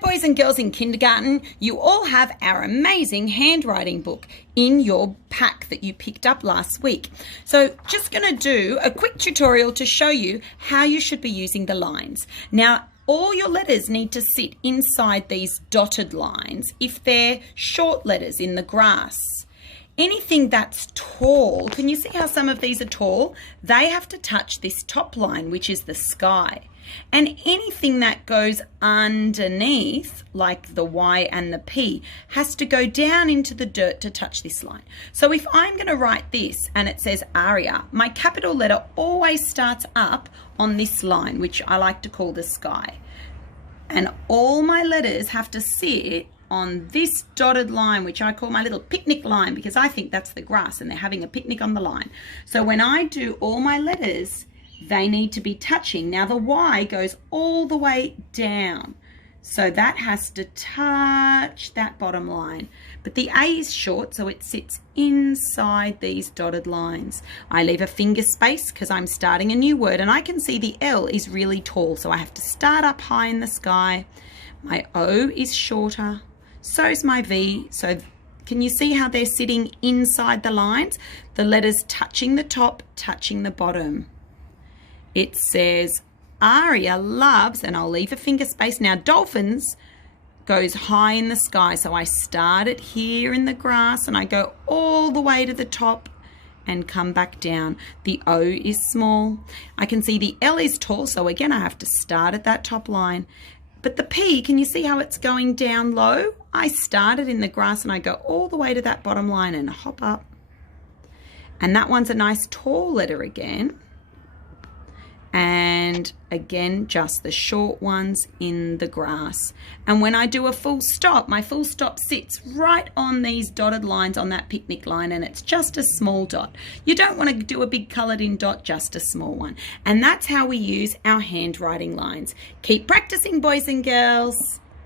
boys and girls in kindergarten, you all have our amazing handwriting book in your pack that you picked up last week. So just going to do a quick tutorial to show you how you should be using the lines. Now, all your letters need to sit inside these dotted lines if they're short letters in the grass. Anything that's tall, can you see how some of these are tall? They have to touch this top line, which is the sky. And anything that goes underneath, like the Y and the P, has to go down into the dirt to touch this line. So if I'm going to write this and it says Aria, my capital letter always starts up on this line, which I like to call the sky. And all my letters have to sit on this dotted line, which I call my little picnic line, because I think that's the grass and they're having a picnic on the line. So when I do all my letters, they need to be touching. Now the Y goes all the way down, so that has to touch that bottom line. But the A is short, so it sits inside these dotted lines. I leave a finger space because I'm starting a new word, and I can see the L is really tall, so I have to start up high in the sky. My O is shorter, so's my V. So can you see how they're sitting inside the lines? The letters touching the top, touching the bottom. It says Aria loves, and I'll leave a finger space. Now dolphins goes high in the sky, so I start it here in the grass and I go all the way to the top and come back down. The O is small. I can see the L is tall, so again I have to start at that top line. But the P, can you see how it's going down low? I start it in the grass and I go all the way to that bottom line and hop up. And that one's a nice tall letter again. And again, just the short ones in the grass. And when I do a full stop, my full stop sits right on these dotted lines on that picnic line, and it's just a small dot. You don't want to do a big coloured in dot, just a small one. And that's how we use our handwriting lines. Keep practicing, boys and girls.